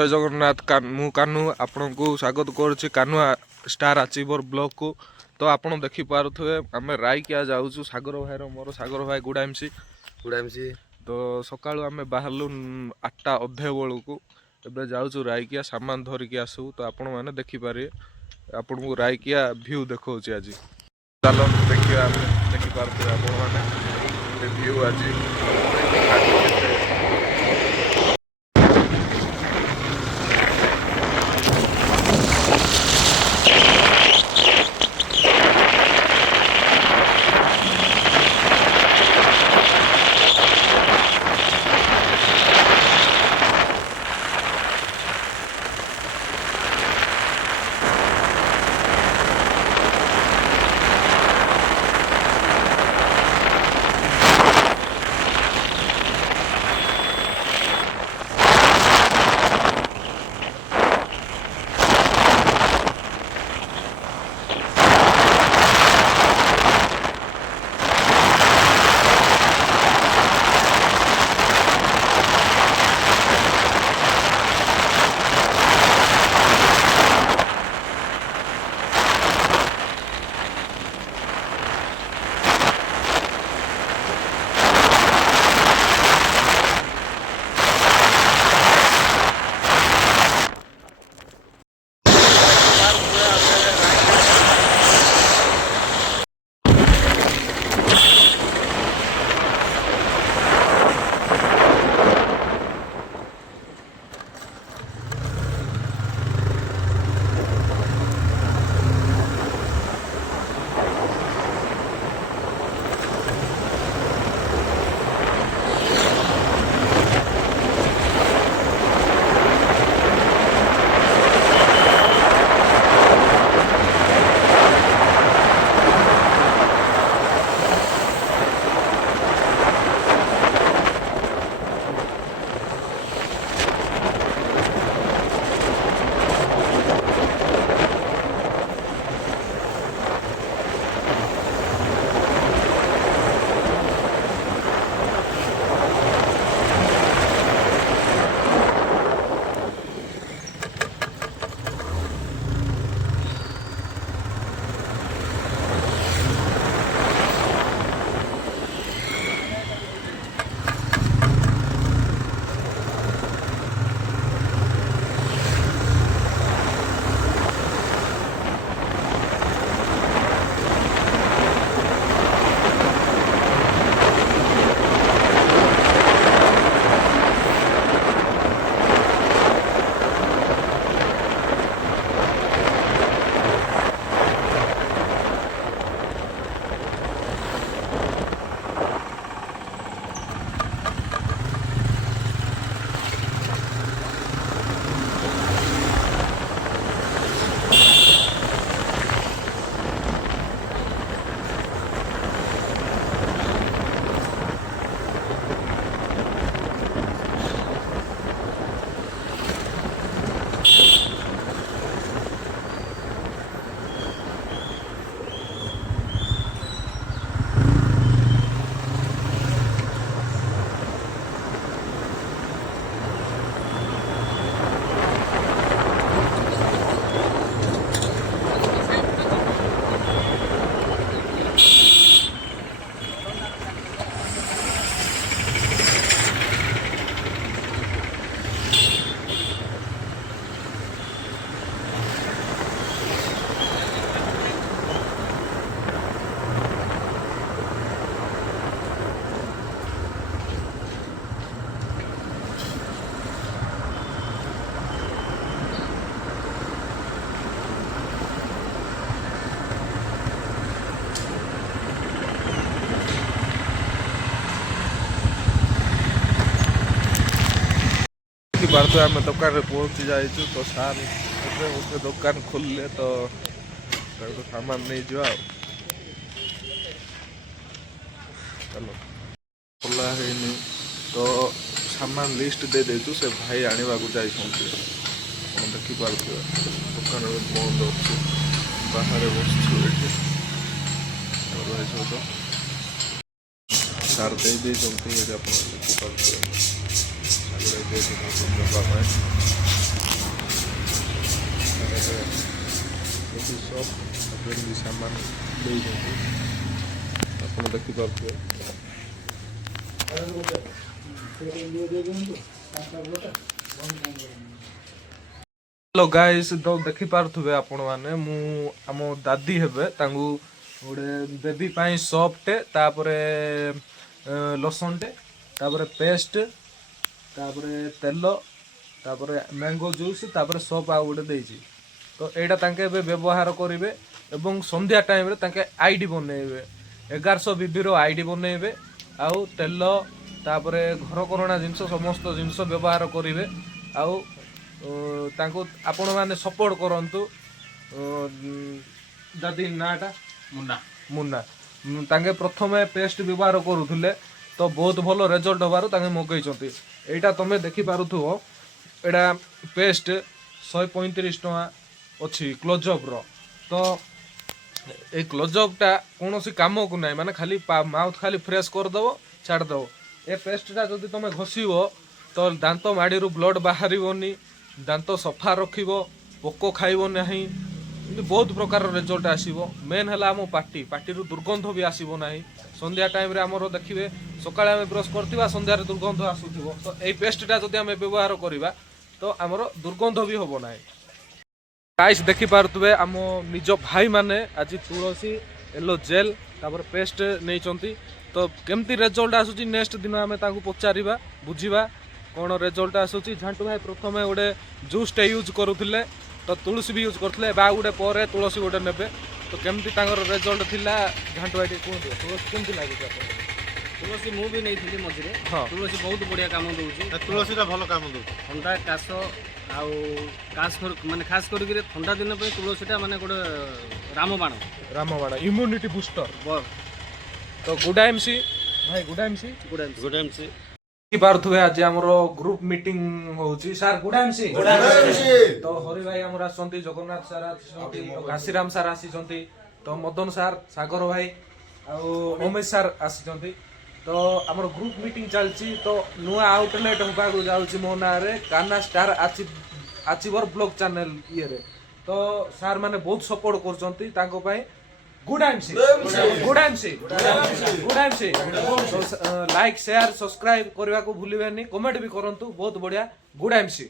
जय जगन्नाथ मु कान्हू आपण को स्वागत करुच्ची कान्हू स्टार अचीवर ब्लॉग को। तो आपण देखी पारुथे आम रायकिया जाऊँ सागर भाई मोर सागर भाई गुड़ामसी तो सका आम बाहरलु 8टा अधे बेलू को एबे जाऊँ रायकिया सामान धरिकी आसू। तो आपण मैंने देखिपारे आपण को रायकिया व्यू देखा आज चलो देखिए देखिपारे आपण मैंने व्यू आज बार आम दुकान में पहुँची जाइए। तो सार उसने दुकान खोलले तो सामान नहीं जा चलो खोला है तो सामान लिस्ट दे देचु से भाई आने को जाइए देखिपार दुकान बंद अच्छे बाहर बसचु तो सार दे देखिपार କେମିତି ସାମାନ ଦେଇଛନ୍ତି ଆପଣ ଦେଖିପାରୁଥିବେ। ହ୍ୟାଲୋ ଗାଇସ୍, ତ ଦେଖିପାରୁଥିବେ ଆପଣମାନେ ମୁଁ ଆମ ଦାଦି ହେବେ ତାଙ୍କୁ ଗୋଟେ ବେବି ପାଇଁ ସପ୍ଟେ, ତାପରେ ଲୋସନଟେ, ତାପରେ ପେଷ୍ଟ, ତାପରେ ତେଲ, ତାପରେ ମ୍ୟାଙ୍ଗୋ ଜୁସ୍, ତାପରେ ସପ୍ ଆଉ ଗୋଟେ ଦେଇଛି। ତ ଏଇଟା ତାଙ୍କେ ଏବେ ବ୍ୟବହାର କରିବେ ଏବଂ ସନ୍ଧ୍ୟା ଟାଇମ୍ରେ ତାଙ୍କେ ଆଇଡି ବନେଇବେ, 1100 BBର ଆଇଡି ବନେଇବେ। ଆଉ ତେଲ ତାପରେ ଘରକରଣା ଜିନିଷ ସମସ୍ତ ଜିନିଷ ବ୍ୟବହାର କରିବେ। ଆଉ ତାଙ୍କୁ ଆପଣମାନେ ସପୋର୍ଟ କରନ୍ତୁ। ଦାଦି ନାଁଟା ମୁନା। ତାଙ୍କେ ପ୍ରଥମେ ପେଷ୍ଟ ବ୍ୟବହାର କରୁଥିଲେ, ତ ବହୁତ ଭଲ ରେଜଲ୍ଟ ହେବାରୁ ତାଙ୍କେ ମଗେଇଛନ୍ତି। ଏଇଟା ତମେ ଦେଖିପାରୁଥିବ, ଏଇଟା ପେଷ୍ଟ 135 ଟଙ୍କା ଅଛି କ୍ଲୋଜଅପ୍ର। ତ এই କ୍ଲୋଜଅପ୍ଟା କୌଣସି କାମକୁ ନାହିଁ, ମାନେ ଖାଲି ମାଉଥ୍ ଖାଲି ଫ୍ରେଶ୍ କରିଦେବ, ଛାଡ଼ିଦେବ। ଏ ପେଷ୍ଟଟା ଯଦି ତମେ ଘଷିବ ତ ଦାନ୍ତ ମାଡ଼ିରୁ ବ୍ଲଡ଼ ବାହାରିବନି, ଦାନ୍ତ ସଫା ରଖିବ, ପୋକ ଖାଇବ ନାହିଁ, ଏମିତି ବହୁତ ପ୍ରକାର ରେଜଲ୍ଟ ଆସିବ। ମେନ୍ ହେଲା ଆମ ପାଟିରୁ ଦୁର୍ଗନ୍ଧ ବି ଆସିବ ନାହିଁ। ସନ୍ଧ୍ୟା ଟାଇମ୍ରେ ଆମର ଦେଖିବେ ସକାଳେ ଆମେ ବ୍ରସ୍ କରିଥିବା, ସନ୍ଧ୍ୟାରେ ଦୁର୍ଗନ୍ଧ ଆସୁଥିବ। ତ ଏଇ ପେଷ୍ଟଟା ଯଦି ଆମେ ବ୍ୟବହାର କରିବା ତ ଆମର ଦୁର୍ଗନ୍ଧ ବି ହେବ ନାହିଁ। ଗାଇସ୍ ଦେଖିପାରୁଥିବେ ଆମ ନିଜ ଭାଇମାନେ ଆଜି ତୁଳସୀ ୟେଲୋ ଜେଲ୍ ତାପରେ ପେଷ୍ଟ ନେଇଛନ୍ତି। ତ କେମିତି ରେଜଲ୍ଟ ଆସୁଛି ନେକ୍ସଟ ଦିନ ଆମେ ତାଙ୍କୁ ପଚାରିବା, ବୁଝିବା କ'ଣ ରେଜଲ୍ଟ ଆସୁଛି। ଝାଣ୍ଟୁ ଭାଇ ପ୍ରଥମେ ଗୋଟେ ଜୁସ୍ଟେ ୟୁଜ୍ କରୁଥିଲେ, ତ ତୁଳସୀ ବି ୟୁଜ୍ କରୁଥିଲେ, ଏବେ ଆଉ ଗୋଟେ ପରେ ତୁଳସୀ ଗୋଟେ ନେବେ। ତ କେମିତି ତାଙ୍କର ରେଜଲ୍ଟ ଥିଲା ଝାଣ୍ଟୁ ଭାଇ ଟିକେ କୁହନ୍ତୁ, ତୁଳସୀ କେମିତି ଲାଗୁଛି ଆପଣଙ୍କୁ? ତୁଳସୀ ମୁଁ ବି ନେଇଥିଲି ମଝିରେ। ହଁ। ତୁଳସୀ ବହୁତ ବଢ଼ିଆ କାମ ଦେଉଛି। ତୁଳସୀଟା ଭଲ କାମ ଦେଉଛି। ଥଣ୍ଡା କାଶ ଆଉ ମାନେ ଖାସ୍ କରିକି ଥଣ୍ଡା ଦିନ ପାଇଁ ତୁଳସୀଟା ମାନେ ଗୋଟେ ରାମବାଣ ଇମ୍ୟୁନିଟି ବୁଷ୍ଟର। ତ ଗୁଡ୍ ଏମ୍ସି ଭାଇ, ଗୁଡ୍ ଏମ୍ସି। Good MC. ଦେଖିପାରୁଥିବେ ଆଜି ଆମର ଗ୍ରୁପ ମିଟିଂ ହଉଛି। Sir good MC. ତ ହରି ଭାଇ ଆମର ଆସିଛନ୍ତି, ଜଗନ୍ନାଥ ସାର୍ ଆସିଛନ୍ତି, କାଶୀରାମ ସାର୍ ଆସିଛନ୍ତି, ତ ମଦନ ସାର୍, ସାଗର ଭାଇ ଆଉ ଅମିତ ସାର୍ ଆସିଛନ୍ତି। ତ ଆମର ଗ୍ରୁପ ମିଟିଂ ଚାଲିଛି। ତ ନୂଆ ଆଉଟଲେଟ୍ ହେବାକୁ ଯାଉଛି ମୋ ନାଁରେ, Kanha star achiever blog channel ଇଏରେ। ତ ସାର୍ ମାନେ ବହୁତ ସପୋର୍ଟ କରୁଛନ୍ତି, ତାଙ୍କ ପାଇଁ good MC. Like share subscribe କରିବାକୁ ଭୁଲିବେନି, କମେଣ୍ଟ ବି କରନ୍ତୁ। ବହୁତ ବଢିଆ ଗୁଡ୍ ଏମ୍ସି।